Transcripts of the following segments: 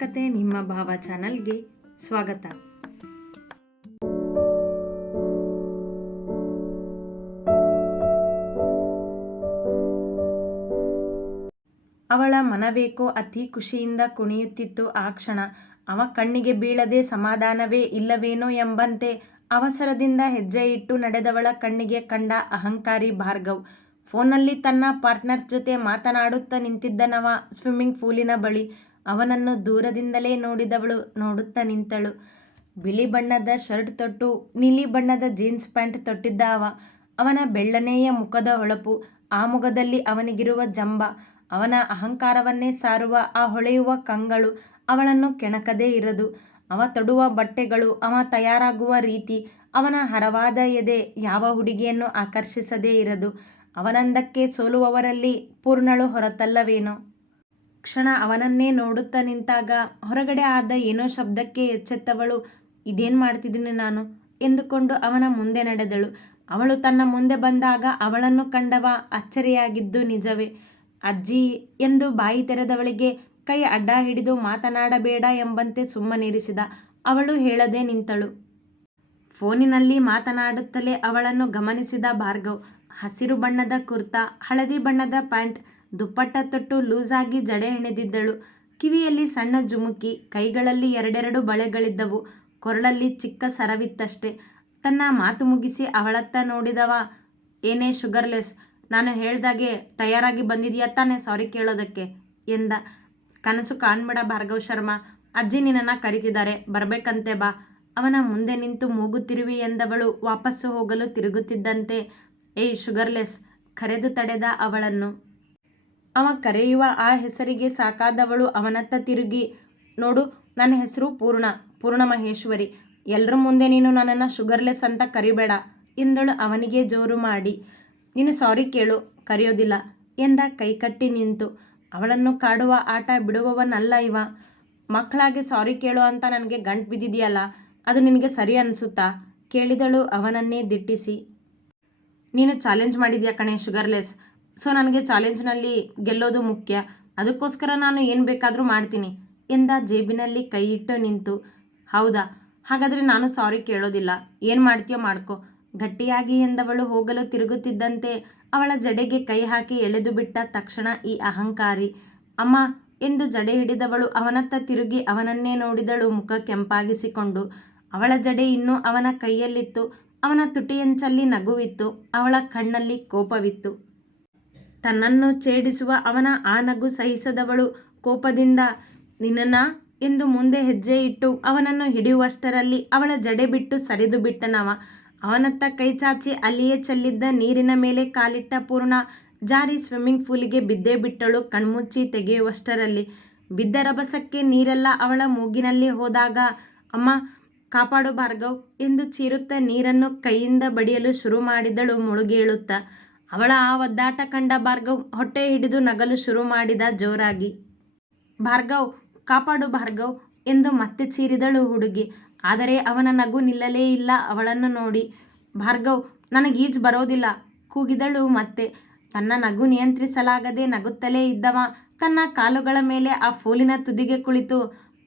ಕತೆ ನಿಮ್ಮ ಭಾವ ಚಾನಲ್ಗೆ ಸ್ವಾಗತ. ಅವಳ ಮನಬೇಕೋ ಅತಿ ಖುಷಿಯಿಂದ ಕುಣಿಯುತ್ತಿತ್ತು ಆ ಕ್ಷಣ. ಅವ ಕಣ್ಣಿಗೆ ಬೀಳದೆ ಸಮಾಧಾನವೇ ಇಲ್ಲವೇನೋ ಎಂಬಂತೆ ಅವಸರದಿಂದ ಹೆಜ್ಜೆ ಇಟ್ಟು ನಡೆದವಳ ಕಣ್ಣಿಗೆ ಕಂಡ ಅಹಂಕಾರಿ ಭಾರ್ಗವ್. ಫೋನಲ್ಲಿ ತನ್ನ ಪಾರ್ಟ್ನರ್ ಜೊತೆ ಮಾತನಾಡುತ್ತಾ ನಿಂತಿದ್ದನವ ಸ್ವಿಮ್ಮಿಂಗ್ ಪೂಲಿನ ಬಳಿ. ಅವನನ್ನು ದೂರದಿಂದಲೇ ನೋಡಿದವಳು, ನೋಡುತ್ತಾ ನಿಂತಳು. ಬಿಳಿ ಬಣ್ಣದ ಶರ್ಟ್ ತೊಟ್ಟು, ನೀಲಿ ಬಣ್ಣದ ಜೀನ್ಸ್ ಪ್ಯಾಂಟ್ ತೊಟ್ಟಿದ್ದ ಅವ. ಅವನ ಬೆಳ್ಳನೆಯ ಮುಖದ ಹೊಳಪು, ಆ ಮುಖದಲ್ಲಿ ಅವನಿಗಿರುವ ಜಂಬ. ಅವನ ಅಹಂಕಾರವನ್ನೇ ಸಾರುವ, ಆ ಹೊಳೆಯುವ ಕಂಗಳು ಅವಳನ್ನು ಕೆಣಕದೇ ಇರದು. ಅವ ತೊಡುವ ಬಟ್ಟೆಗಳು, ಅವ ತಯಾರಾಗುವ ರೀತಿ, ಅವನ ಹರವಾದ ಎದೆ ಯಾವ ಹುಡುಗಿಯನ್ನು ಆಕರ್ಷಿಸದೇ ಇರದು. ಅವನಂದಕ್ಕೆ ಸೋಲುವವರಲ್ಲಿ ಪೂರ್ಣಳು ಹೊರತಲ್ಲವೇನೋ? ಕ್ಷಣ ಅವನನ್ನೇ ನೋಡುತ್ತಾ ನಿಂತಾಗ ಹೊರಗಡೆ ಆದ ಏನೋ ಶಬ್ದಕ್ಕೆ ಎಚ್ಚೆತ್ತವಳು, ಇದೇನು ಮಾಡ್ತಿದ್ದೀನಿ ನಾನು? ಎಂದುಕೊಂಡು ಅವನ ಮುಂದೆ ನಡೆದಳು. ಅವಳು ತನ್ನ ಮುಂದೆ ಬಂದಾಗ ಅವಳನ್ನು ಕಂಡವ ಅಚ್ಚರಿಯಾಗಿದ್ದು ನಿಜವೇ. ಅಜ್ಜಿ ಎಂದು ಬಾಯಿ ತೆರೆದವಳಿಗೆ ಕೈ ಅಡ್ಡ ಹಿಡಿದು ಮಾತನಾಡಬೇಡ ಎಂಬಂತೆ ಸುಮ್ಮನಿರಿಸಿದ ಅವಳು ಹೇಳದೆ ನಿಂತಳು. ಫೋನಿನಲ್ಲಿ ಮಾತನಾಡುತ್ತಲೇ ಅವಳನ್ನು ಗಮನಿಸಿದ ಭಾರ್ಗವ್, ಹಸಿರು ಬಣ್ಣದ ಕುರ್ತಾ, ಹಳದಿ ಬಣ್ಣದ ಪ್ಯಾಂಟ್ ದುಪ್ಪಟ್ಟ ತೊಟ್ಟು ಲೂಸಾಗಿ ಜಡೆ ಹೆಣೆದಿದ್ದಳು. ಕಿವಿಯಲ್ಲಿ ಸಣ್ಣ ಜುಮುಕಿ, ಕೈಗಳಲ್ಲಿ ಎರಡೆರಡು ಬಳೆಗಳಿದ್ದವು. ಕೊರಳಲ್ಲಿ ಚಿಕ್ಕ ಸರವಿತ್ತಷ್ಟೆ. ತನ್ನ ಮಾತು ಮುಗಿಸಿ ಅವಳತ್ತ ನೋಡಿದವ, ಏನೇ ಶುಗರ್ಲೆಸ್, ನಾನು ಹೇಳ್ದಾಗೆ ತಯಾರಾಗಿ ಬಂದಿದೆಯಾ ತಾನೇ ಸಾರಿ ಕೇಳೋದಕ್ಕೆ ಎಂದ. ಕನಸು ಕಾಣ್ಬೇಡ ಭಾರ್ಗವ್ ಶರ್ಮಾ, ಅಜ್ಜಿ ನಿನ್ನನ್ನು ಕರಿತಿದ್ದಾರೆ, ಬರಬೇಕಂತೆ ಬಾ. ಅವನ ಮುಂದೆ ನಿಂತು ಮೂಗುತ್ತಿರುವಿ ಎಂದವಳು ವಾಪಸ್ಸು ಹೋಗಲು ತಿರುಗುತ್ತಿದ್ದಂತೆ, ಏಯ್ ಶುಗರ್ಲೆಸ್, ಕರೆದು ತಡೆದ ಅವಳನ್ನು. ಅವ ಕರೆಯುವ ಆ ಹೆಸರಿಗೆ ಸಾಕಾದವಳು ಅವನತ್ತ ತಿರುಗಿ, ನೋಡು, ನನ್ನ ಹೆಸರು ಪೂರ್ಣ ಪೂರ್ಣ ಮಹೇಶ್ವರಿ. ಎಲ್ಲರ ಮುಂದೆ ನೀನು ನನ್ನನ್ನು ಶುಗರ್ಲೆಸ್ ಅಂತ ಕರಿಬೇಡ ಎಂದಳು ಅವನಿಗೆ ಜೋರು ಮಾಡಿ. ನೀನು ಸಾರಿ ಕೇಳು, ಕರೆಯೋದಿಲ್ಲ ಎಂದ ಕೈಕಟ್ಟಿ ನಿಂತು. ಅವಳನ್ನು ಕಾಡುವ ಆಟ ಬಿಡುವವನಲ್ಲ ಇವ. ಮಕ್ಕಳಾಗಿ ಸಾರಿ ಕೇಳು ಅಂತ ನನಗೆ ಗಂಟು ಬಿದ್ದಿದೆಯಲ್ಲ, ಅದು ನಿನಗೆ ಸರಿ ಅನಿಸುತ್ತಾ? ಕೇಳಿದಳು ಅವನನ್ನೇ ದಿಟ್ಟಿಸಿ. ನೀನು ಚಾಲೆಂಜ್ ಮಾಡಿದ್ಯಾ ಕಣೆ ಶುಗರ್ಲೆಸ್? ಸೊ ನನಗೆ ಚಾಲೆಂಜ್ನಲ್ಲಿ ಗೆಲ್ಲೋದು ಮುಖ್ಯ. ಅದಕ್ಕೋಸ್ಕರ ನಾನು ಏನು ಬೇಕಾದರೂ ಮಾಡ್ತೀನಿ. ಎಂದ ಜೇಬಿನಲ್ಲಿ ಕೈ ಇಟ್ಟು ನಿಂತು. ಹೌದಾ? ಹಾಗಾದರೆ ನಾನು ಸಾರಿ ಕೇಳೋದಿಲ್ಲ. ಏನು ಮಾಡ್ತೀಯೋ ಮಾಡ್ಕೊ. ಗಟ್ಟಿಯಾಗಿ ಎಂದವಳು ಹೋಗಲು ತಿರುಗುತ್ತಿದ್ದಂತೆ ಅವಳ ಜಡೆಗೆ ಕೈ ಹಾಕಿ ಎಳೆದು ಬಿಟ್ಟ ತಕ್ಷಣ ಈ ಅಹಂಕಾರಿ. ಅಮ್ಮ, ಎಂದು ಜಡೆ ಹಿಡಿದವಳು ಅವನತ್ತ ತಿರುಗಿ ಅವನನ್ನೇ ನೋಡಿದಳು ಮುಖ ಕೆಂಪಾಗಿಸಿಕೊಂಡು. ಅವಳ ಜಡೆ ಇನ್ನೂ ಅವನ ಕೈಯಲ್ಲಿತ್ತು. ಅವನ ತುಟಿಯಂಚಲ್ಲಿ ನಗುವಿತ್ತು. ಅವಳ ಕಣ್ಣಲ್ಲಿ ಕೋಪವಿತ್ತು. ತನ್ನನ್ನು ಛೇಡಿಸುವ ಅವನ ಆ ನಗು ಸಹಿಸದವಳು. ಕೋಪದಿಂದ ನಿನ್ನ ಎಂದು ಮುಂದೆ ಹೆಜ್ಜೆ ಇಟ್ಟು ಅವನನ್ನು ಹಿಡಿಯುವಷ್ಟರಲ್ಲಿ ಅವಳ ಜಡೆ ಬಿಟ್ಟು ಸರಿದು ಬಿಟ್ಟನವ. ಅವನತ್ತ ಕೈಚಾಚಿ ಅಲ್ಲಿಯೇ ಚೆಲ್ಲಿದ್ದ ನೀರಿನ ಮೇಲೆ ಕಾಲಿಟ್ಟ ಪೂರ್ಣ ಜಾರಿ ಸ್ವಿಮ್ಮಿಂಗ್ ಪೂಲಿಗೆ ಬಿದ್ದೇ ಬಿಟ್ಟಳು ಕಣ್ಮುಚ್ಚಿ ತೆಗೆಯುವಷ್ಟರಲ್ಲಿ. ಬಿದ್ದ ರಭಸಕ್ಕೆ ನೀರೆಲ್ಲ ಅವಳ ಮೂಗಿನಲ್ಲಿ ಹೋದಾಗ, ಅಮ್ಮ, ಕಾಪಾಡು ಭಾರ್ಗವ್ ಎಂದು ಚೀರುತ್ತ ನೀರನ್ನು ಕೈಯಿಂದ ಬಡಿಯಲು ಶುರು ಮಾಡಿದಳು ಮುಳುಗೇಳುತ್ತಾ. ಅವಳ ಆ ಒದ್ದಾಟ ಕಂಡ ಭಾರ್ಗವ್ ಹೊಟ್ಟೆ ಹಿಡಿದು ನಗಲು ಶುರು ಮಾಡಿದ ಜೋರಾಗಿ. ಭಾರ್ಗವ್, ಕಾಪಾಡು ಭಾರ್ಗವ್ ಎಂದು ಮತ್ತೆ ಚೀರಿದಳು ಹುಡುಗಿ. ಆದರೆ ಅವನ ನಗು ನಿಲ್ಲಲೇ ಇಲ್ಲ ಅವಳನ್ನು ನೋಡಿ. ಭಾರ್ಗವ್, ನನಗೆ ಈಜು ಬರೋದಿಲ್ಲ ಕೂಗಿದಳು ಮತ್ತೆ. ತನ್ನ ನಗು ನಿಯಂತ್ರಿಸಲಾಗದೆ ನಗುತ್ತಲೇ ಇದ್ದವ. ತನ್ನ ಕಾಲುಗಳ ಮೇಲೆ ಆ ಫೂಲಿನ ತುದಿಗೆ ಕುಳಿತು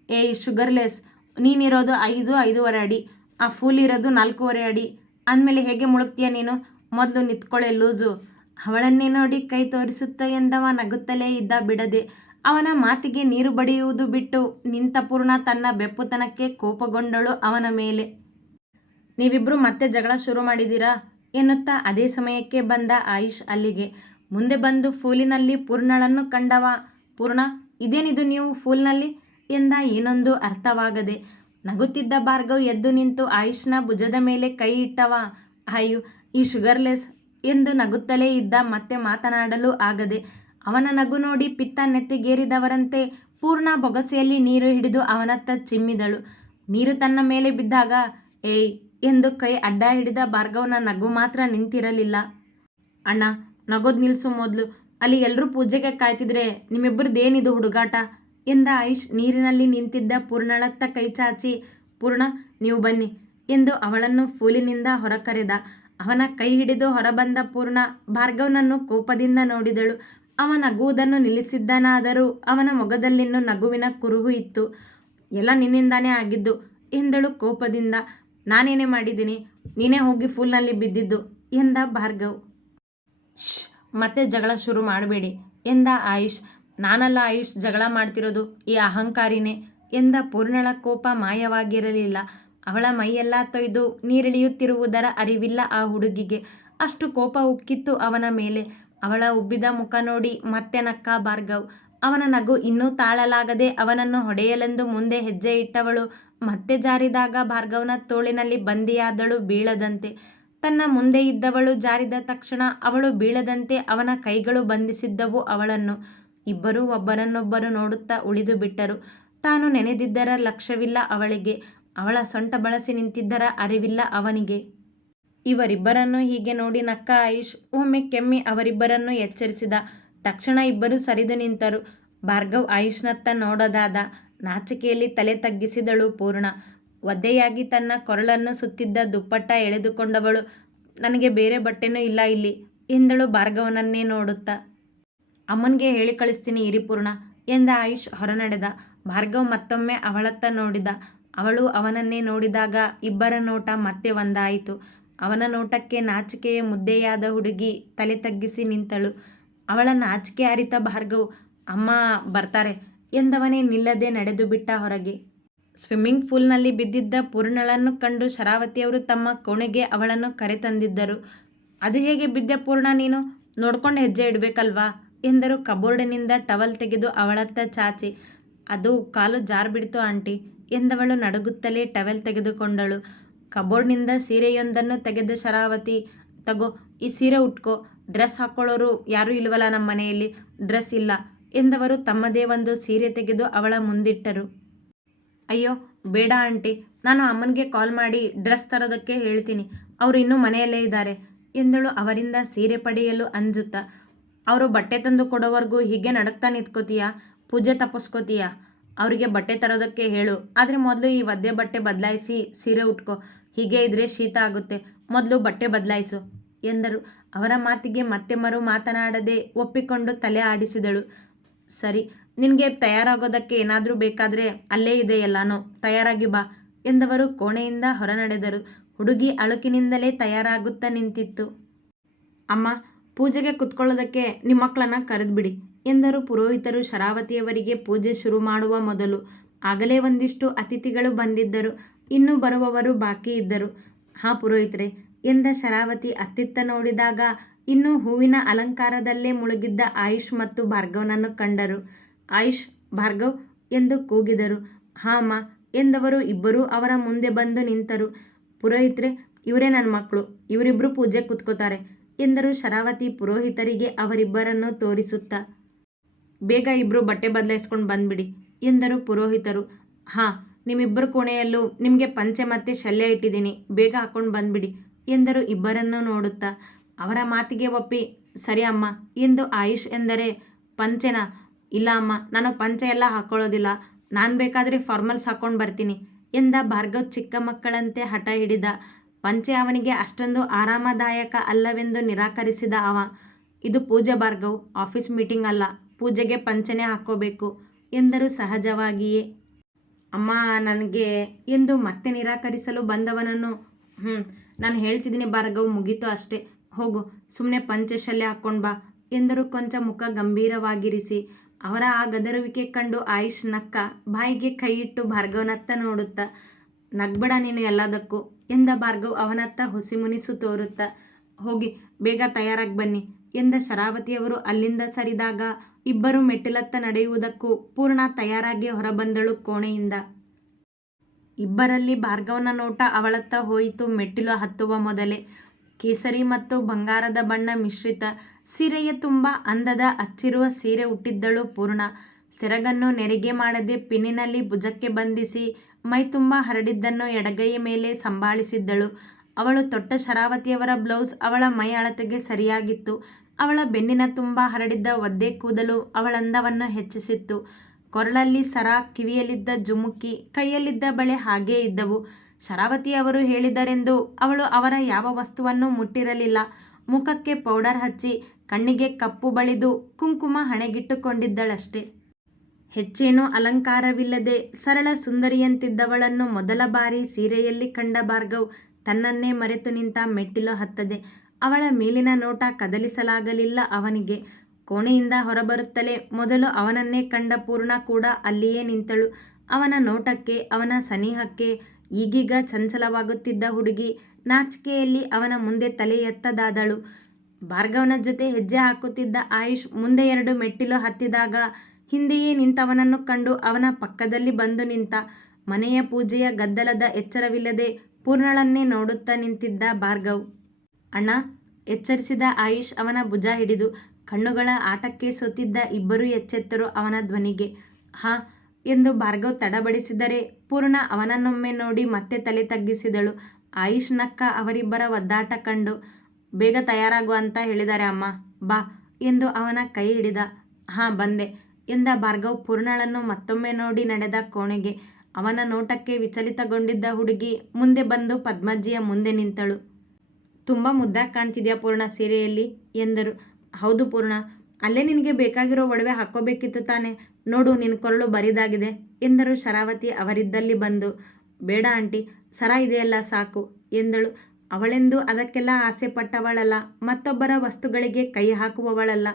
ಏಯ್ ಶುಗರ್ಲೆಸ್, ನೀನಿರೋದು ಐದು, ಐದೂವರೆ ಅಡಿ. ಆ ಫೂಲ್ ಇರೋದು ನಾಲ್ಕೂವರೆ ಅಡಿ. ಅಂದಮೇಲೆ ಹೇಗೆ ಮುಳುಗ್ತೀಯ ನೀನು? ಮೊದಲು ನಿಂತ್ಕೊಳ್ಳೆ ಲೂಸು. ಅವಳನ್ನೇ ನೋಡಿ ಕೈ ತೋರಿಸುತ್ತ ಎಂದವ ನಗುತ್ತಲೇ ಇದ್ದ ಬಿಡದೆ. ಅವನ ಮಾತಿಗೆ ನೀರು ಬಡಿಯುವುದು ಬಿಟ್ಟು ನಿಂತ ಪೂರ್ಣ ತನ್ನ ಬೆಪ್ಪುತನಕ್ಕೆ ಕೋಪಗೊಂಡಳು ಅವನ ಮೇಲೆ. ನೀವಿಬ್ಬರು ಮತ್ತೆ ಜಗಳ ಶುರು ಮಾಡಿದ್ದೀರಾ? ಎನ್ನುತ್ತಾ ಅದೇ ಸಮಯಕ್ಕೆ ಬಂದ ಆಯುಷ್ ಅಲ್ಲಿಗೆ. ಮುಂದೆ ಬಂದು ಫೂಲಿನಲ್ಲಿ ಪೂರ್ಣಳನ್ನು ಕಂಡವ. ಪೂರ್ಣ, ಇದೇನಿದು ನೀವು ಫೂಲ್ನಲ್ಲಿ? ಎಂದ ಏನೊಂದು ಅರ್ಥವಾಗದೆ. ನಗುತ್ತಿದ್ದ ಭಾರ್ಗವ್ ಎದ್ದು ನಿಂತು ಆಯುಷ್ನ ಭುಜದ ಮೇಲೆ ಕೈ ಇಟ್ಟವ. ಅಯ್ಯೋ ಈ ಶುಗರ್ಲೆಸ್ ಎಂದು ನಗುತ್ತಲೇ ಇದ್ದ ಮತ್ತೆ ಮಾತನಾಡಲು ಆಗದೆ ಅವನ ನಗು ನೋಡಿ ಪಿತ್ತ ನೆತ್ತಿಗೇರಿದವರಂತೆ ಪೂರ್ಣ ಬೊಗಸೆಯಲ್ಲಿ ನೀರು ಹಿಡಿದು ಅವನತ್ತ ಚಿಮ್ಮಿದಳು. ನೀರು ತನ್ನ ಮೇಲೆ ಬಿದ್ದಾಗ, ಏಯ್! ಎಂದು ಕೈ ಅಡ್ಡ ಹಿಡಿದ ಭಾರ್ಗವನ ನಗು ಮಾತ್ರ ನಿಂತಿರಲಿಲ್ಲ. ಅಣ್ಣ, ನಗೋದು ನಿಲ್ಲಿಸು ಮೊದಲು. ಅಲ್ಲಿ ಎಲ್ಲರೂ ಪೂಜೆಗೆ ಕಾಯ್ತಿದ್ರೆ ನಿಮ್ಮಿಬ್ಬರದ್ದೇನಿದು ಹುಡುಗಾಟ? ಎಂದ ಐಶ್ ನೀರಿನಲ್ಲಿ ನಿಂತಿದ್ದ ಪೂರ್ಣಳತ್ತ ಕೈ ಚಾಚಿ, ಪೂರ್ಣ, ನೀವು ಬನ್ನಿ ಎಂದು ಅವಳನ್ನು ಫೂಲಿನಿಂದ ಹೊರಕರೆದ. ಅವನ ಕೈ ಹಿಡಿದು ಹೊರಬಂದ ಪೂರ್ಣ ಭಾರ್ಗವನನ್ನು ಕೋಪದಿಂದ ನೋಡಿದಳು ಅವ ನಗುವುದನ್ನು ನಿಲ್ಲಿಸಿದ್ದನಾದರೂ ಅವನ ಮೊಗದಲ್ಲಿನ್ನೂ ನಗುವಿನ ಕುರುಹು ಇತ್ತು. ಎಲ್ಲ ನಿನ್ನಿಂದಾನೇ ಆಗಿದ್ದು ಎಂದಳು ಕೋಪದಿಂದ. ನಾನೇನೇ ಮಾಡಿದ್ದೀನಿ? ನೀನೇ ಹೋಗಿ ಫುಲ್ನಲ್ಲಿ ಬಿದ್ದಿದ್ದು ಎಂದ ಭಾರ್ಗವ್. ಶ್ ಮತ್ತೆ ಜಗಳ ಶುರು ಮಾಡಬೇಡಿ ಎಂದ ಆಯುಷ್. ನಾನಲ್ಲ ಆಯುಷ್ ಜಗಳ ಮಾಡ್ತಿರೋದು ಈ ಅಹಂಕಾರಿನೇ ಎಂದ ಪೂರ್ಣಳ ಕೋಪ ಮಾಯವಾಗಿರಲಿಲ್ಲ. ಅವಳ ಮೈಯೆಲ್ಲ ತೊಯ್ದು ನೀರಿಳಿಯುತ್ತಿರುವುದರ ಅರಿವಿಲ್ಲ ಆ ಹುಡುಗಿಗೆ. ಅಷ್ಟು ಕೋಪ ಉಕ್ಕಿತ್ತು ಅವನ ಮೇಲೆ. ಅವಳ ಉಬ್ಬಿದ ಮುಖ ನೋಡಿ ಮತ್ತೆ ನಕ್ಕ ಭಾರ್ಗವ್. ಅವನ ನಗು ಇನ್ನೂ ತಾಳಲಾಗದೆ ಅವನನ್ನು ಹೊಡೆಯಲೆಂದು ಮುಂದೆ ಹೆಜ್ಜೆ ಇಟ್ಟವಳು ಮತ್ತೆ ಜಾರಿದಾಗ ಭಾರ್ಗವನ ತೋಳಿನಲ್ಲಿ ಬಂದಿಯಾದಳು ಬೀಳದಂತೆ. ತನ್ನ ಮುಂದೆ ಇದ್ದವಳು ಜಾರಿದ ತಕ್ಷಣ ಅವಳು ಬೀಳದಂತೆ ಅವನ ಕೈಗಳು ಬಂಧಿಸಿದ್ದವು ಅವಳನ್ನು. ಇಬ್ಬರೂ ಒಬ್ಬರನ್ನೊಬ್ಬರು ನೋಡುತ್ತಾ ಉಳಿದುಬಿಟ್ಟರು. ತಾನು ನೆನೆದಿದ್ದರ ಲಕ್ಷ್ಯವಿಲ್ಲ ಅವಳಿಗೆ. ಅವಳ ಸೊಂಟ ಬಳಸಿ ನಿಂತಿದ್ದರ ಅರಿವಿಲ್ಲ ಅವನಿಗೆ. ಇವರಿಬ್ಬರನ್ನು ಹೀಗೆ ನೋಡಿ ನಕ್ಕ ಆಯುಷ್ ಒಮ್ಮೆ ಕೆಮ್ಮಿ ಅವರಿಬ್ಬರನ್ನು ಎಚ್ಚರಿಸಿದ. ತಕ್ಷಣ ಇಬ್ಬರು ಸರಿದು ನಿಂತರು. ಭಾರ್ಗವ್ ಆಯುಷ್ನತ್ತ ನೋಡದಾದ. ನಾಚಿಕೆಯಲ್ಲಿ ತಲೆ ತಗ್ಗಿಸಿದಳು ಪೂರ್ಣ. ಒದ್ದೆಯಾಗಿ ತನ್ನ ಕೊರಳನ್ನು ಸುತ್ತಿದ್ದ ದುಪ್ಪಟ್ಟ ಎಳೆದುಕೊಂಡವಳು ನನಗೆ ಬೇರೆ ಬಟ್ಟೆನೂ ಇಲ್ಲ ಇಲ್ಲಿ ಎಂದಳು ಭಾರ್ಗವನನ್ನೇ ನೋಡುತ್ತಾ. ಅಮ್ಮನಿಗೆ ಹೇಳಿ ಕಳಿಸ್ತೀನಿ ಇರಿ ಪೂರ್ಣ ಎಂದ ಆಯುಷ್ ಹೊರನಡೆದ. ಭಾರ್ಗವ್ ಮತ್ತೊಮ್ಮೆ ಅವಳತ್ತ ನೋಡಿದ. ಅವಳೂ ಅವನನ್ನೇ ನೋಡಿದಾಗ ಇಬ್ಬರ ನೋಟ ಮತ್ತೆ ಒಂದಾಯಿತು. ಅವನ ನೋಟಕ್ಕೆ ನಾಚಿಕೆಯ ಮುದ್ದೆಯಾದ ಹುಡುಗಿ ತಲೆ ತಗ್ಗಿಸಿ ನಿಂತಳು. ಅವಳ ನಾಚಿಕೆ ಅರಿತ ಭಾರ್ಗವ್, ಅಮ್ಮ, ಬರ್ತಾರೆ ಎಂದವನೇ ನಿಲ್ಲದೆ ನಡೆದು ಬಿಟ್ಟ ಹೊರಗೆ. ಸ್ವಿಮ್ಮಿಂಗ್ ಪೂಲ್ನಲ್ಲಿ ಬಿದ್ದಿದ್ದ ಪೂರ್ಣಳನ್ನು ಕಂಡು ಶರಾವತಿಯವರು ತಮ್ಮ ಕೋಣೆಗೆ ಅವಳನ್ನು ಕರೆತಂದಿದ್ದರು. ಅದು ಹೇಗೆ ಬಿದ್ದೆ ಪೂರ್ಣ ನೀನು? ನೋಡ್ಕೊಂಡು ಹೆಜ್ಜೆ ಇಡಬೇಕಲ್ವಾ ಎಂದರು ಕಬೋರ್ಡಿನಿಂದ ಟವಲ್ ತೆಗೆದು ಅವಳತ್ತ ಚಾಚಿ. ಅದು ಕಾಲು ಜಾರ್ಬಿಡ್ತು ಆಂಟಿ ಎಂದವಳು ನಡುಗುತ್ತಲೇ ಟವೆಲ್ ತೆಗೆದುಕೊಂಡಳು. ಕಬೋರ್ಡ್ನಿಂದ ಸೀರೆಯೊಂದನ್ನು ತೆಗೆದ ಶರಾವತಿ, ತಗೋ, ಈ ಸೀರೆ ಉಟ್ಕೋ. ಡ್ರೆಸ್ ಹಾಕ್ಕೊಳ್ಳೋರು ಯಾರೂ ಇಲ್ವಲ್ಲ ನಮ್ಮನೆಯಲ್ಲಿ ಡ್ರೆಸ್ ಇಲ್ಲ ಎಂದವರು ತಮ್ಮದೇ ಒಂದು ಸೀರೆ ತೆಗೆದು ಅವಳ ಮುಂದಿಟ್ಟರು. ಅಯ್ಯೋ, ಬೇಡ ಆಂಟಿ ನಾನು ಅಮ್ಮನಿಗೆ ಕಾಲ್ ಮಾಡಿ ಡ್ರೆಸ್ ತರೋದಕ್ಕೆ ಹೇಳ್ತೀನಿ. ಅವರು ಇನ್ನೂ ಮನೆಯಲ್ಲೇ ಇದ್ದಾರೆ ಎಂದಳು ಅವರಿಂದ ಸೀರೆ ಪಡೆಯಲು ಅಂಜುತ್ತಾ ಅವರು ಬಟ್ಟೆ ತಂದು ಕೊಡೋವರೆಗೂ ಹೀಗೆ ನಡಕ್ತಾ ನಿಂತ್ಕೋತೀಯಾ? ಪೂಜೆ ತಪ್ಪಿಸ್ಕೋತೀಯಾ? ಅವ್ರಿಗೆ ಬಟ್ಟೆ ತರೋದಕ್ಕೆ ಹೇಳು ಆದರೆ ಮೊದಲು ಈ ಒದ್ದೆ ಬಟ್ಟೆ ಬದಲಾಯಿಸಿ ಸೀರೆ ಉಟ್ಕೋ. ಹೀಗೆ ಇದ್ರೆ ಶೀತ ಆಗುತ್ತೆ. ಮೊದಲು ಬಟ್ಟೆ ಬದಲಾಯಿಸು ಎಂದರು. ಅವರ ಮಾತಿಗೆ ಮತ್ತೆ ಮರು ಮಾತನಾಡದೆ ಒಪ್ಪಿಕೊಂಡು ತಲೆ ಆಡಿಸಿದಳು. ಸರಿ, ನಿನಗೆ ತಯಾರಾಗೋದಕ್ಕೆ ಏನಾದರೂ ಬೇಕಾದರೆ ಅಲ್ಲೇ ಇದೆ ಎಲ್ಲಾನು ತಯಾರಾಗಿ ಬಾ ಎಂದವರು ಕೋಣೆಯಿಂದ ಹೊರನಡೆದರು. ಹುಡುಗಿ ಅಳುಕಿನಿಂದಲೇ ತಯಾರಾಗುತ್ತಾ ನಿಂತಿತ್ತು. ಅಮ್ಮ, ಪೂಜೆಗೆ ಕುತ್ಕೊಳ್ಳೋದಕ್ಕೆ ನಿಮ್ಮಕ್ಳನ್ನ ಕರೆದ್ಬಿಡಿ ಎಂದರು ಪುರೋಹಿತರು ಶರಾವತಿಯವರಿಗೆ ಪೂಜೆ ಶುರು ಮಾಡುವ ಮೊದಲು. ಆಗಲೇ ಒಂದಿಷ್ಟು ಅತಿಥಿಗಳು ಬಂದಿದ್ದರು. ಇನ್ನು ಬರುವವರು ಬಾಕಿ ಇದ್ದರು. ಹಾ ಪುರೋಹಿತ್ರೆ, ಎಂದ ಶರಾವತಿ ಅತ್ತಿತ್ತ ನೋಡಿದಾಗ ಇನ್ನು ಹೂವಿನ ಅಲಂಕಾರದಲ್ಲೇ ಮುಳುಗಿದ್ದ ಆಯುಷ್ ಮತ್ತು ಭಾರ್ಗವನನ್ನು ಕಂಡರು. ಆಯುಷ್, ಭಾರ್ಗವ್ ಎಂದು ಕೂಗಿದರು. ಹಾಂ ಅಮ್ಮ, ಎಂದವರು ಇಬ್ಬರೂ ಅವರ ಮುಂದೆ ಬಂದು ನಿಂತರು. ಪುರೋಹಿತ್ರೆ, ಇವರೇ ನನ್ನ ಮಕ್ಕಳು ಇವರಿಬ್ಬರು ಪೂಜೆ ಕುತ್ಕೋತಾರೆ, ಎಂದರು ಶರಾವತಿ ಪುರೋಹಿತರಿಗೆ ಅವರಿಬ್ಬರನ್ನು ತೋರಿಸುತ್ತ. ಬೇಗ ಇಬ್ಬರು ಬಟ್ಟೆ ಬದಲಾಯಿಸ್ಕೊಂಡು ಬಂದ್ಬಿಡಿ ಎಂದರು ಪುರೋಹಿತರು. ಹಾಂ, ನಿಮ್ಮಿಬ್ಬರ ಕೋಣೆಯಲ್ಲೂ ನಿಮಗೆ ಪಂಚೆ ಮತ್ತೆ ಶಲ್ಯ ಇಟ್ಟಿದ್ದೀನಿ, ಬೇಗ ಹಾಕ್ಕೊಂಡು ಬಂದ್ಬಿಡಿ ಎಂದರು ಇಬ್ಬರನ್ನು ನೋಡುತ್ತಾ ಅವರ ಮಾತಿಗೆ ಒಪ್ಪಿ, ಸರಿ ಅಮ್ಮ ಎಂದು ಆಯುಷ್ ಎಂದರೆ, ಪಂಚೆನ, ಇಲ್ಲ ಅಮ್ಮ, ನಾನು ಪಂಚೆ ಎಲ್ಲ ಹಾಕ್ಕೊಳ್ಳೋದಿಲ್ಲ. ನಾನು ಬೇಕಾದರೆ ಫಾರ್ಮಲ್ಸ್ ಹಾಕ್ಕೊಂಡು ಬರ್ತೀನಿ ಎಂದ ಭಾರ್ಗವ್ ಚಿಕ್ಕ ಮಕ್ಕಳಂತೆ ಹಠ ಹಿಡಿದ. ಪಂಚೆ ಅವನಿಗೆ ಅಷ್ಟೊಂದು ಆರಾಮದಾಯಕ ಅಲ್ಲವೆಂದು ನಿರಾಕರಿಸಿದ ಅವ. ಇದು ಪೂಜೆ ಭಾರ್ಗವ್, ಆಫೀಸ್ ಮೀಟಿಂಗ್ ಅಲ್ಲ. ಪೂಜೆಗೆ ಪಂಚನೆ ಹಾಕ್ಕೋಬೇಕು ಎಂದರು ಸಹಜವಾಗಿಯೇ. ಅಮ್ಮ, ನನಗೆ ಎಂದು ಮತ್ತೆ ನಿರಾಕರಿಸಲು ಬಂದವನನ್ನು ಹ್ಞೂ ನಾನು ಹೇಳ್ತಿದ್ದೀನಿ ಭಾರ್ಗವ್, ಮುಗೀತು ಅಷ್ಟೇ. ಹೋಗು ಸುಮ್ಮನೆ ಪಂಚಶಲ್ಯ ಹಾಕ್ಕೊಂಡ್ ಬಾ ಎಂದರು ಕೊಂಚ ಮುಖ ಗಂಭೀರವಾಗಿರಿಸಿ. ಅವರ ಆ ಗದರುವಿಕೆ ಕಂಡು ಆಯುಷ್ ನಕ್ಕ. ಬಾಯಿಗೆ ಕೈಯಿಟ್ಟು ಭಾರ್ಗವನತ್ತ ನೋಡುತ್ತ. ನಗ್ಬೇಡ ನೀನು ಎಲ್ಲದಕ್ಕೂ ಎಂದ ಭಾರ್ಗವ್ ಅವನತ್ತ ಹುಸಿಮುನಿಸು ತೋರುತ್ತ. ಹೋಗಿ, ಬೇಗ ತಯಾರಾಗಿ ಬನ್ನಿ ಎಂದ ಶರಾವತಿಯವರು ಅಲ್ಲಿಂದ ಸರಿದಾಗ ಇಬ್ಬರೂ ಮೆಟ್ಟಿಲತ್ತ ನಡೆಯುವುದಕ್ಕೂ ಪೂರ್ಣ ತಯಾರಾಗಿ ಹೊರಬಂದಳು ಕೋಣೆಯಿಂದ. ಇಬ್ಬರಲ್ಲಿ ಭಾರ್ಗವನ ನೋಟ ಅವಳತ್ತ ಹೋಯಿತು ಮೆಟ್ಟಿಲು ಹತ್ತುವ ಮೊದಲೇ. ಕೇಸರಿ ಮತ್ತು ಬಂಗಾರದ ಬಣ್ಣ ಮಿಶ್ರಿತ ಸೀರೆಯ ತುಂಬ ಅಂದದ ಅಚ್ಚಿರುವ ಸೀರೆ ಉಟ್ಟಿದ್ದಳು ಪೂರ್ಣ. ಸೆರಗನ್ನು ನೆರಿಗೆ ಮಾಡದೆ ಪಿನ್ನಿನಲ್ಲಿ ಭುಜಕ್ಕೆ ಬಂಧಿಸಿ ಮೈತುಂಬ ಹರಡಿದ್ದನ್ನು ಎಡಗೈಯ ಮೇಲೆ ಸಂಭಾಳಿಸಿದ್ದಳು. ಅವಳು ತೊಟ್ಟ ಶರಾವತಿಯವರ ಬ್ಲೌಸ್ ಅವಳ ಮೈ ಅಳತೆಗೆ ಸರಿಯಾಗಿತ್ತು. ಅವಳ ಬೆನ್ನಿನ ತುಂಬ ಹರಡಿದ್ದ ಒದ್ದೆ ಕೂದಲು ಅವಳಂದವನ್ನು ಹೆಚ್ಚಿಸಿತ್ತು. ಕೊರಳಲ್ಲಿ ಸರ, ಕಿವಿಯಲ್ಲಿದ್ದ ಜುಮುಕಿ, ಕೈಯಲ್ಲಿದ್ದ ಬಳೆ ಹಾಗೇ ಇದ್ದವು. ಶರಾವತಿಯವರು ಹೇಳಿದರೆಂದು ಅವಳು ಅವರ ಯಾವ ವಸ್ತುವನ್ನು ಮುಟ್ಟಿರಲಿಲ್ಲ. ಮುಖಕ್ಕೆ ಪೌಡರ್ ಹಚ್ಚಿ ಕಣ್ಣಿಗೆ ಕಪ್ಪು ಬಳಿದು ಕುಂಕುಮ ಹಣೆಗಿಟ್ಟುಕೊಂಡಿದ್ದಳಷ್ಟೆ ಹೆಚ್ಚೇನೂ ಅಲಂಕಾರವಿಲ್ಲದೆ ಸರಳ ಸುಂದರಿಯಂತಿದ್ದವಳನ್ನು ಮೊದಲ ಬಾರಿ ಸೀರೆಯಲ್ಲಿ ಕಂಡ ಭಾರ್ಗವ್ ತನ್ನನ್ನೇ ಮರೆತು ನಿಂತ ಮೆಟ್ಟಿಲು ಹತ್ತದೆ ಅವಳ ಮೇಲಿನ ನೋಟ ಕದಲಿಸಲಾಗಲಿಲ್ಲ. ಅವನಿಗೆ ಕೋಣೆಯಿಂದ ಹೊರಬರುತ್ತಲೇ ಮೊದಲು ಅವನನ್ನೇ ಕಂಡ ಪೂರ್ಣ ಕೂಡ ಅಲ್ಲಿಯೇ ನಿಂತಳು. ಅವನ ನೋಟಕ್ಕೆ, ಅವನ ಸನಿಹಕ್ಕೆ ಈಗೀಗ ಚಂಚಲವಾಗುತ್ತಿದ್ದ ಹುಡುಗಿ ನಾಚಿಕೆಯಲ್ಲಿ ಅವನ ಮುಂದೆ ತಲೆ ಎತ್ತದಾದಳು. ಭಾರ್ಗವನ ಜೊತೆ ಹೆಜ್ಜೆ ಹಾಕುತ್ತಿದ್ದ ಆಯುಷ್ ಮುಂದೆ ಎರಡು ಮೆಟ್ಟಿಲು ಹತ್ತಿದಾಗ ಹಿಂದೆಯೇ ನಿಂತವನನ್ನು ಕಂಡು ಅವನ ಪಕ್ಕದಲ್ಲಿ ಬಂದು ನಿಂತ ಮನೆಯ ಪೂಜೆಯ ಗದ್ದಲದ ಎಚ್ಚರವಿಲ್ಲದೆ ಪೂರ್ಣಳನ್ನೇ ನೋಡುತ್ತಾ ನಿಂತಿದ್ದ ಭಾರ್ಗವ್. ಅಣ್ಣ, ಎಚ್ಚರಿಸಿದ ಆಯುಷ್ ಅವನ ಭುಜ ಹಿಡಿದು, ಕಣ್ಣುಗಳ ಆಟಕ್ಕೆ ಸೋತಿದ್ದ ಇಬ್ಬರೂ ಎಚ್ಚೆತ್ತರು ಅವನ ಧ್ವನಿಗೆ. ಹಾ, ಎಂದು ಭಾರ್ಗವ್ ತಡಬಡಿಸಿದರೆ ಪೂರ್ಣ ಅವನನ್ನೊಮ್ಮೆ ನೋಡಿ ಮತ್ತೆ ತಲೆ ತಗ್ಗಿಸಿದಳು. ಆಯುಷ್ ನಕ್ಕ ಅವರಿಬ್ಬರ ಒದ್ದಾಟ ಕಂಡು, ಬೇಗ ತಯಾರಾಗು ಅಂತ ಹೇಳಿದ್ದಾರೆ ಅಮ್ಮ, ಬಾ ಎಂದು ಅವನ ಕೈ ಹಿಡಿದ. ಹಾ, ಬಂದೆ ಎಂದ ಭಾರ್ಗವ್ ಪೂರ್ಣಳನ್ನು ಮತ್ತೊಮ್ಮೆ ನೋಡಿ ನಡೆದ ಕೋಣೆಗೆ. ಅವನ ನೋಟಕ್ಕೆ ವಿಚಲಿತಗೊಂಡಿದ್ದ ಹುಡುಗಿ ಮುಂದೆ ಬಂದು ಪದ್ಮಜ್ಜಿಯ ಮುಂದೆ ನಿಂತಳು. ತುಂಬ ಮುದ್ದಾಗಿ ಕಾಣ್ತಿದ್ಯಾ ಪೂರ್ಣ ಸೀರೆಯಲ್ಲಿ? ಎಂದರು. ಹೌದು ಪೂರ್ಣ. ಅಲ್ಲೇ ನಿನಗೆ ಬೇಕಾಗಿರೋ ಒಡವೆ ಹಾಕ್ಕೋಬೇಕಿತ್ತು ತಾನೆ. ನೋಡು ನಿನ್ನ ಕೊರಳು ಬರಿದಾಗಿದೆ ಎಂದರು ಶರಾವತಿ ಅವರಿದ್ದಲ್ಲಿ ಬಂದು. ಬೇಡ ಆಂಟಿ, ಸರ ಇದೆಯಲ್ಲ ಸಾಕು ಎಂದಳು. ಅವಳೆಂದು ಅದಕ್ಕೆಲ್ಲ ಆಸೆ ಪಟ್ಟವಳಲ್ಲ, ಮತ್ತೊಬ್ಬರ ವಸ್ತುಗಳಿಗೆ ಕೈ ಹಾಕುವವಳಲ್ಲ.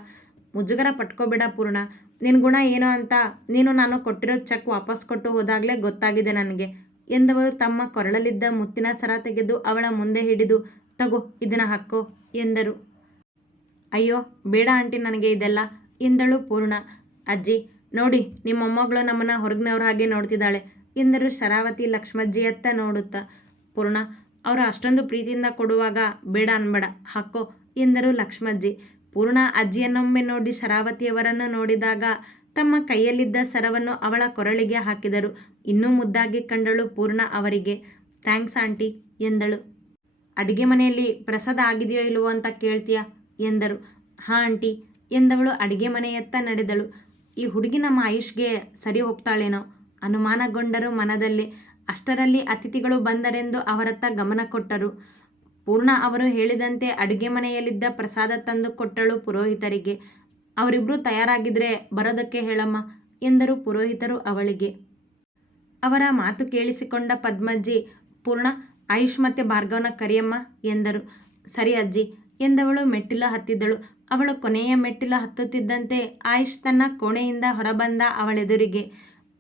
ಮುಜುಗರ ಪಟ್ಕೋಬೇಡ ಪೂರ್ಣ. ನಿನ್ನ ಗುಣ ಏನೋ ಅಂತ ನೀನು ನಾನು ಕೊಟ್ಟಿರೋ ಚೆಕ್ ವಾಪಸ್ ಕೊಟ್ಟು ಹೋದಾಗಲೇ ಗೊತ್ತಾಗಿದೆ ನನಗೆ ಎಂದವರು ತಮ್ಮ ಕೊರಳಲ್ಲಿದ್ದ ಮುತ್ತಿನ ಸರ ತೆಗೆದು ಅವಳ ಮುಂದೆ ಹಿಡಿದು ತಗೋ, ಇದನ್ನು ಹಾಕೋ ಎಂದರು. ಅಯ್ಯೋ, ಬೇಡ ಆಂಟಿ ನನಗೆ ಇದೆಲ್ಲ ಎಂದಳು ಪೂರ್ಣ. ಅಜ್ಜಿ, ನೋಡಿ, ನಿಮ್ಮ ಮೊಮ್ಮಗಳು ನಮ್ಮನ್ನ ಹೊರಗಿನವ್ರ ಹಾಗೆ ನೋಡ್ತಿದ್ದಾಳೆ ಎಂದರು ಶರಾವತಿ ಲಕ್ಷ್ಮಜ್ಜಿಯತ್ತ ನೋಡುತ್ತಾ. ಪೂರ್ಣ, ಅವರು ಅಷ್ಟೊಂದು ಪ್ರೀತಿಯಿಂದ ಕೊಡುವಾಗ ಬೇಡ ಅನ್ಬೇಡ, ಹಾಕೋ ಎಂದರು ಲಕ್ಷ್ಮಜ್ಜಿ. ಪೂರ್ಣ, ಅಜ್ಜಿಯನ್ನೊಮ್ಮೆ ನೋಡಿ ಶರಾವತಿಯವರನ್ನು ನೋಡಿದಾಗ ತಮ್ಮ ಕೈಯಲ್ಲಿದ್ದ ಸರವನ್ನು ಅವಳ ಕೊರಳಿಗೆ ಹಾಕಿದರು. ಇನ್ನೂ ಮುದ್ದಾಗಿ ಕಂಡಳು ಪೂರ್ಣ ಅವರಿಗೆ. ಥ್ಯಾಂಕ್ಸ್ ಆಂಟಿ ಎಂದಳು. ಅಡಿಗೆ ಮನೆಯಲ್ಲಿ ಪ್ರಸಾದ ಆಗಿದೆಯೋ ಇಲ್ವೋ ಅಂತ ಕೇಳ್ತೀಯ? ಎಂದರು. ಹಾಂ, ಆಂಟಿ, ಎಂದವಳು ಅಡಿಗೆ ಮನೆಯತ್ತ ನಡೆದಳು. ಈ ಹುಡುಗಿ ನಮ್ಮ ಆಯುಷ್ಗೆ ಸರಿ ಹೋಗ್ತಾಳೇನೋ? ಅನುಮಾನಗೊಂಡರು ಮನದಲ್ಲಿ. ಅಷ್ಟರಲ್ಲಿ ಅತಿಥಿಗಳು ಬಂದರೆಂದು ಅವರತ್ತ ಗಮನ ಕೊಟ್ಟರು. ಪೂರ್ಣ ಅವರು ಹೇಳಿದಂತೆ ಅಡುಗೆ ಮನೆಯಲ್ಲಿದ್ದ ಪ್ರಸಾದ ತಂದು ಕೊಟ್ಟಳು ಪುರೋಹಿತರಿಗೆ. ಅವರಿಬ್ಬರು ತಯಾರಾಗಿದ್ರೆ ಬರೋದಕ್ಕೆ ಹೇಳಮ್ಮ, ಎಂದರು ಪುರೋಹಿತರು ಅವಳಿಗೆ. ಅವರ ಮಾತು ಕೇಳಿಸಿಕೊಂಡ ಪದ್ಮಜ್ಜಿ, ಪೂರ್ಣ ಆಯುಷ್ ಮತ್ತೆ ಭಾರ್ಗವನ ಕರಿಯಮ್ಮ ಎಂದರು. ಸರಿ ಅಜ್ಜಿ ಎಂದವಳು ಮೆಟ್ಟಿಲ ಹತ್ತಿದ್ದಳು. ಅವಳು ಕೊನೆಯ ಮೆಟ್ಟಿಲ ಹತ್ತುತ್ತಿದ್ದಂತೆ ಆಯುಷ್ ತನ್ನ ಕೋಣೆಯಿಂದ ಹೊರಬಂದ ಅವಳೆದುರಿಗೆ,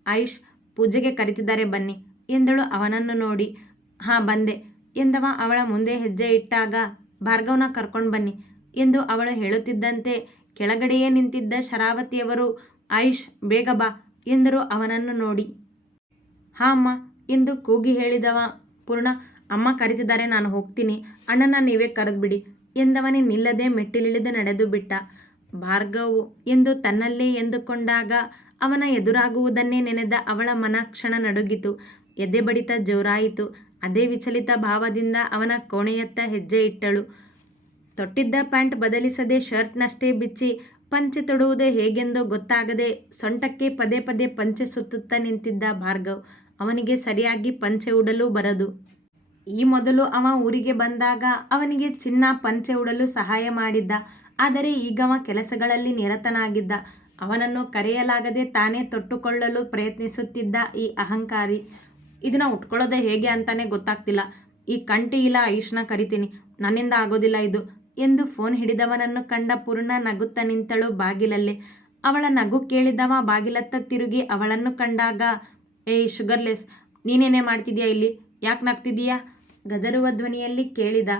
ಆಯುಷ್, ಪೂಜೆಗೆ ಕರೀತಿದ್ದಾರೆ ಬನ್ನಿ ಎಂದಳು ಅವನನ್ನು ನೋಡಿ. ಹಾಂ, ಬಂದೆ ಎಂದವ ಅವಳ ಮುಂದೆ ಹೆಜ್ಜೆ ಇಟ್ಟಾಗ, ಭಾರ್ಗವನ ಕರ್ಕೊಂಡು ಬನ್ನಿ ಎಂದು ಅವಳು ಹೇಳುತ್ತಿದ್ದಂತೆ ಕೆಳಗಡೆಯೇ ನಿಂತಿದ್ದ ಶರಾವತಿಯವರು, ಆಯುಷ್, ಬೇಗ ಬಾ ಎಂದರು ಅವನನ್ನು ನೋಡಿ. ಹಾ, ಅಮ್ಮ ಎಂದು ಕೂಗಿ ಹೇಳಿದವ ಪೂರ್ಣ ಅಮ್ಮ ಕರಿತಿದ್ದಾರೆ, ನಾನು ಹೋಗ್ತೀನಿ. ಅಣ್ಣನ ನೀವೇ ಕರೆದುಬಿಡಿ ಎಂದವನೇ ನಿಲ್ಲದೆ ಮೆಟ್ಟಿಲಿಳಿದು ನಡೆದು ಬಿಟ್ಟ. ಭಾರ್ಗವು ಎಂದು ತನ್ನಲ್ಲೇ ಎಂದುಕೊಂಡಾಗ ಅವನ ಎದುರಾಗುವುದನ್ನೇ ನೆನೆದ ಅವಳ ಮನ ಕ್ಷಣ ನಡುಗಿತು. ಎದೆ ಬಡಿತ ಜೋರಾಯಿತು. ಅದೇ ವಿಚಲಿತ ಭಾವದಿಂದ ಅವನ ಕೋಣೆಯತ್ತ ಹೆಜ್ಜೆ ಇಟ್ಟಳು. ತೊಟ್ಟಿದ್ದ ಪ್ಯಾಂಟ್ ಬದಲಿಸದೆ ಶರ್ಟ್ನಷ್ಟೇ ಬಿಚ್ಚಿ ಪಂಚೆ ತೊಡುವುದು ಹೇಗೆಂದು ಗೊತ್ತಾಗದೆ ಸೊಂಟಕ್ಕೆ ಪದೇ ಪದೇ ಪಂಚೆ ಸುತ್ತುತ್ತಾ ನಿಂತಿದ್ದ ಭಾರ್ಗವ್. ಅವನಿಗೆ ಸರಿಯಾಗಿ ಪಂಚೆ ಉಡಲು ಬರದು. ಈ ಮೊದಲು ಅವ ಊರಿಗೆ ಬಂದಾಗ ಅವನಿಗೆ ಚಿನ್ನ ಪಂಚೆ ಉಡಲು ಸಹಾಯ ಮಾಡಿದ್ದ. ಆದರೆ ಈಗವ ಕೆಲಸಗಳಲ್ಲಿ ನಿರತನಾಗಿದ್ದ. ಅವನನ್ನು ಕರೆಯಲಾಗದೆ ತಾನೇ ತೊಟ್ಟುಕೊಳ್ಳಲು ಪ್ರಯತ್ನಿಸುತ್ತಿದ್ದ ಈ ಅಹಂಕಾರಿ. ಇದನ್ನ ಉಟ್ಕೊಳ್ಳೋದೇ ಹೇಗೆ ಅಂತಾನೆ ಗೊತ್ತಾಗ್ತಿಲ್ಲ. ಈ ಕಂಟಿ ಇಲ್ಲ, ಐಶ್ನ ಕರಿತೀನಿ. ನನ್ನಿಂದ ಆಗೋದಿಲ್ಲ ಇದು ಎಂದು ಫೋನ್ ಹಿಡಿದವನನ್ನು ಕಂಡ ಪೂರ್ಣ ನಗುತ್ತ ನಿಂತಳು ಬಾಗಿಲಲ್ಲಿ. ಅವಳ ನಗು ಕೇಳಿದವ ಬಾಗಿಲತ್ತ ತಿರುಗಿ ಅವಳನ್ನು ಕಂಡಾಗ, ಏಯ್ ಶುಗರ್ಲೆಸ್, ನೀನೇನೇ ಮಾಡ್ತಿದ್ಯಾ ಇಲ್ಲಿ? ಯಾಕೆ ನಗ್ತಿದೀಯಾ ಗದರುವ ಧ್ವನಿಯಲ್ಲಿ ಕೇಳಿದ,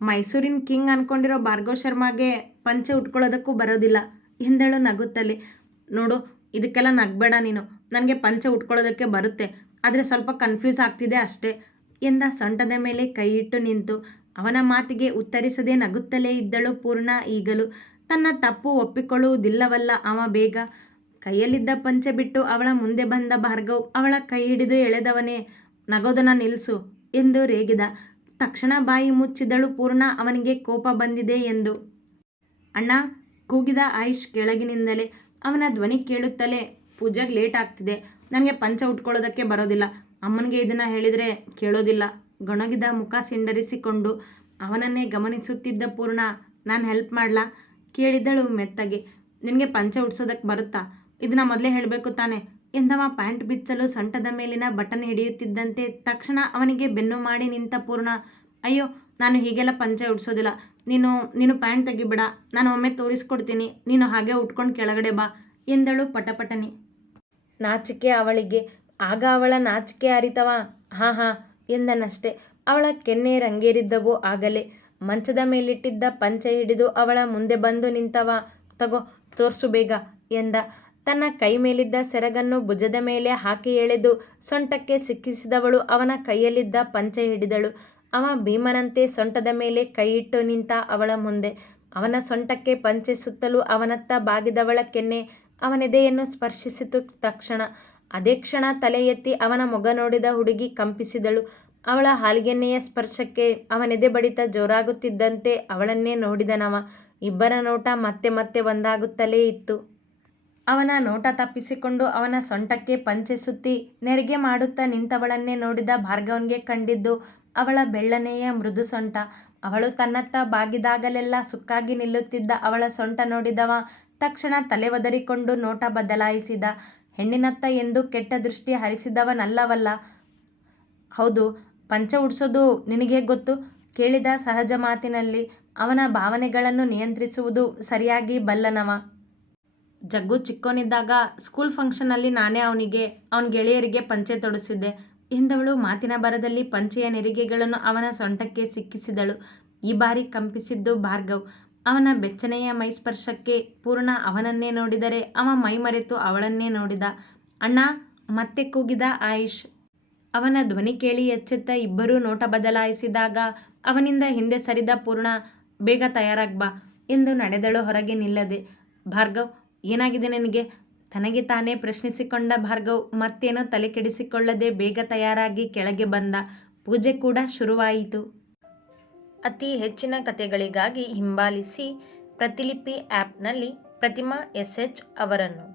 ಮೈಸೂರಿನ ಕಿಂಗ್ ಅನ್ಕೊಂಡಿರೋ ಭಾರ್ಗವ್ ಶರ್ಮಾಗೆ ಪಂಚ ಉಟ್ಕೊಳ್ಳೋದಕ್ಕೂ ಬರೋದಿಲ್ಲ, ಎಂದಳು ನಗುತ್ತಲೇ. ನೋಡು, ಇದಕ್ಕೆಲ್ಲ ನಗ್ಬೇಡ ನೀನು. ನನಗೆ ಪಂಚ ಉಟ್ಕೊಳ್ಳೋದಕ್ಕೆ ಬರುತ್ತೆ. ಆದರೆ ಸ್ವಲ್ಪ ಕನ್ಫ್ಯೂಸ್ ಆಗ್ತಿದೆ ಅಷ್ಟೇ, ಎಂದ ಸೊಂಟದ ಮೇಲೆ ಕೈ ಇಟ್ಟು ನಿಂತು. ಅವನ ಮಾತಿಗೆ ಉತ್ತರಿಸದೆ ನಗುತ್ತಲೇ ಇದ್ದಳು ಪೂರ್ಣ ಈಗಲೂ. ತನ್ನ ತಪ್ಪು ಒಪ್ಪಿಕೊಳ್ಳುವುದಿಲ್ಲವಲ್ಲ ಅವ ಬೇಗ. ಕೈಯಲ್ಲಿದ್ದ ಪಂಚೆ ಬಿಟ್ಟು ಅವಳ ಮುಂದೆ ಬಂದ ಭಾರ್ಗವ್ ಅವಳ ಕೈ ಹಿಡಿದು ಎಳೆದವನೇ, ನಗೋದನ್ನ ನಿಲ್ಲಿಸು ಎಂದು ರೇಗಿದ. ತಕ್ಷಣ ಬಾಯಿ ಮುಚ್ಚಿದಳು ಪೂರ್ಣ, ಅವನಿಗೆ ಕೋಪ ಬಂದಿದೆ ಎಂದು. ಅಣ್ಣ, ಕೂಗಿದ ಆಯುಷ್ ಕೆಳಗಿನಿಂದಲೇ. ಅವನ ಧ್ವನಿ ಕೇಳುತ್ತಲೇ ಪೂಜೆಗೆ ಲೇಟ್ ಆಗ್ತಿದೆ. ನನಗೆ ಪಂಚ ಉಟ್ಕೊಳ್ಳೋದಕ್ಕೆ ಬರೋದಿಲ್ಲ. ಅಮ್ಮನಿಗೆ ಇದನ್ನು ಹೇಳಿದರೆ ಕೇಳೋದಿಲ್ಲ. ಗೊಣಗಿದ ಮುಖ ಸಿಂಡರಿಸಿಕೊಂಡು ಅವನನ್ನೇ ಗಮನಿಸುತ್ತಿದ್ದ ಪೂರ್ಣ, ನಾನು ಹೆಲ್ಪ್ ಮಾಡ್ಲಾ? ಕೇಳಿದಳು ಮೆತ್ತಗೆ. ನಿನಗೆ ಪಂಚ ಉಡ್ಸೋದಕ್ಕೆ ಬರುತ್ತಾ? ಇದನ್ನ ಮೊದಲೇ ಹೇಳಬೇಕು ತಾನೆ. ಎಂದವ ಪ್ಯಾಂಟ್ ಬಿಚ್ಚಲು ಸೊಂಟದ ಮೇಲಿನ ಬಟನ್ ಹಿಡಿಯುತ್ತಿದ್ದಂತೆ ತಕ್ಷಣ ಅವನಿಗೆ ಬೆನ್ನು ಮಾಡಿ ನಿಂತ ಪೂರ್ಣ, ಅಯ್ಯೋ, ನಾನು ಹೀಗೆಲ್ಲ ಪಂಚೆ ಉಡ್ಸೋದಿಲ್ಲ. ನೀನು ನೀನು ಪ್ಯಾಂಟ್ ತೆಗಿಬೇಡ. ನಾನು ಒಮ್ಮೆ ತೋರಿಸ್ಕೊಡ್ತೀನಿ. ನೀನು ಹಾಗೆ ಉಟ್ಕೊಂಡು ಕೆಳಗಡೆ ಬಾ, ಎಂದಳು ಪಟಪಟನೆ. ನಾಚಿಕೆ ಅವಳಿಗೆ, ಆಗ ಅವಳ ನಾಚಿಕೆ ಅರಿತವ. ಹಾಂ ಹಾಂ, ಎಂದನಷ್ಟೇ. ಅವಳ ಕೆನ್ನೆ ರಂಗೇರಿದ್ದವು ಆಗಲೇ. ಮಂಚದ ಮೇಲಿಟ್ಟಿದ್ದ ಪಂಚೆ ಹಿಡಿದು ಅವಳ ಮುಂದೆ ಬಂದು ನಿಂತವ. ತಗೋ, ತೋರಿಸು ಬೇಗ, ಎಂದ. ತನ್ನ ಕೈ ಮೇಲಿದ್ದ ಸೆರಗನ್ನು ಭುಜದ ಮೇಲೆ ಹಾಕಿ ಎಳೆದು ಸೊಂಟಕ್ಕೆ ಸಿಕ್ಕಿಸಿದವಳು ಅವನ ಕೈಯಲ್ಲಿದ್ದ ಪಂಚೆ ಹಿಡಿದಳು. ಅವ ಭೀಮನಂತೆ ಸೊಂಟದ ಮೇಲೆ ಕೈಯಿಟ್ಟು ನಿಂತ ಅವಳ ಮುಂದೆ. ಅವನ ಸೊಂಟಕ್ಕೆ ಪಂಚೆ ಸುತ್ತಲೂ ಅವನತ್ತ ಬಾಗಿದವಳ ಕೆನ್ನೆ ಅವನೆದೆಯನ್ನು ಸ್ಪರ್ಶಿಸಿತು ತಕ್ಷಣ. ಅದೇ ಕ್ಷಣ ತಲೆ ಎತ್ತಿ ಅವನ ಮೊಗ ನೋಡಿದ ಹುಡುಗಿ ಕಂಪಿಸಿದಳು. ಅವಳ ಹಾಲ್ಗೆನ್ನೆಯ ಸ್ಪರ್ಶಕ್ಕೆ ಅವನೆದೆ ಬಡಿತ ಜೋರಾಗುತ್ತಿದ್ದಂತೆ ಅವಳನ್ನೇ ನೋಡಿದನವ. ಇಬ್ಬರ ನೋಟ ಮತ್ತೆ ಮತ್ತೆ ಒಂದಾಗುತ್ತಲೇ ಇತ್ತು. ಅವನ ನೋಟ ತಪ್ಪಿಸಿಕೊಂಡು ಅವನ ಸೊಂಟಕ್ಕೆ ಪಂಚೆ ಸುತ್ತಿ ನೆರಿಗೆ ಮಾಡುತ್ತಾ ನಿಂತವಳನ್ನೇ ನೋಡಿದ ಭಾರ್ಗವನ್ಗೆ ಕಂಡಿದ್ದು ಅವಳ ಬೆಳ್ಳನೆಯ ಮೃದು ಸೊಂಟ. ಅವಳು ತನ್ನತ್ತ ಬಾಗಿದಾಗಲೆಲ್ಲ ಸುಕ್ಕಾಗಿ ನಿಲ್ಲುತ್ತಿದ್ದ ಅವಳ ಸೊಂಟ ನೋಡಿದವ ತಕ್ಷಣ ತಲೆ ಒದರಿಕೊಂಡು ನೋಟ ಬದಲಾಯಿಸಿದ. ಹೆಣ್ಣಿನತ್ತ ಎಂದು ಕೆಟ್ಟ ದೃಷ್ಟಿ ಹರಿಸಿದವನಲ್ಲವಲ್ಲ? ಹೌದು, ಪಂಚ ಉಡ್ಸೋದು ನಿನಗೆ ಗೊತ್ತು? ಕೇಳಿದ ಸಹಜ ಮಾತಿನಲ್ಲಿ ಅವನ ಭಾವನೆಗಳನ್ನು ನಿಯಂತ್ರಿಸುವುದು ಸರಿಯಾಗಿ ಬಲ್ಲನವ. ಜಗ್ಗು ಚಿಕ್ಕವನಿದ್ದಾಗ ಸ್ಕೂಲ್ ಫಂಕ್ಷನಲ್ಲಿ ನಾನೇ ಅವನಿಗೆ, ಅವನ ಗೆಳೆಯರಿಗೆ ಪಂಚೆ ತೊಡಿಸಿದ್ದೆ. ಎಂದವಳು ಮಾತಿನ ಬರದಲ್ಲಿ ಪಂಚೆಯ ನೆರಿಗೆಗಳನ್ನು ಅವನ ಸೊಂಟಕ್ಕೆ ಸಿಕ್ಕಿಸಿದಳು. ಈ ಬಾರಿ ಕಂಪಿಸಿದ್ದು ಭಾರ್ಗವ್. ಅವನ ಬೆಚ್ಚನೆಯ ಮೈ ಸ್ಪರ್ಶಕ್ಕೆ ಪೂರ್ಣ ಅವನನ್ನೇ ನೋಡಿದರೆ ಅವ ಮೈಮರೆತು ಅವಳನ್ನೇ ನೋಡಿದ. ಅಣ್ಣ, ಮತ್ತೆ ಕೂಗಿದ ಆಯುಷ್. ಅವನ ಧ್ವನಿ ಕೇಳಿ ಎಚ್ಚೆತ್ತ ಇಬ್ಬರೂ ನೋಟ ಬದಲಾಯಿಸಿದಾಗ ಅವನಿಂದ ಹಿಂದೆ ಸರಿದ ಪೂರ್ಣ, ಬೇಗ ತಯಾರಾಗ್ಬಾ ಎಂದು ನಡೆದಳು ಹೊರಗೆ ನಿಲ್ಲದೆ. ಭಾರ್ಗವ್ ಏನಾಗಿದೆ ನಿನಗೆ? ತನಗೆ ತಾನೇ ಪ್ರಶ್ನಿಸಿಕೊಂಡ ಭಾರ್ಗವ್ ಮತ್ತೇನೋ ತಲೆ ಕೆಡಿಸಿಕೊಳ್ಳದೆ ಬೇಗ ತಯಾರಾಗಿ ಕೆಳಗೆ ಬಂದ. ಪೂಜೆ ಕೂಡ ಶುರುವಾಯಿತು. ಅತಿ ಹೆಚ್ಚಿನ ಕಥೆಗಳಿಗಾಗಿ ಹಿಂಬಾಲಿಸಿ ಪ್ರತಿಲಿಪಿ ಆ್ಯಪ್ನಲ್ಲಿ ಪ್ರತಿಮಾ ಎಸ್ ಎಚ್ ಅವರನ್ನು.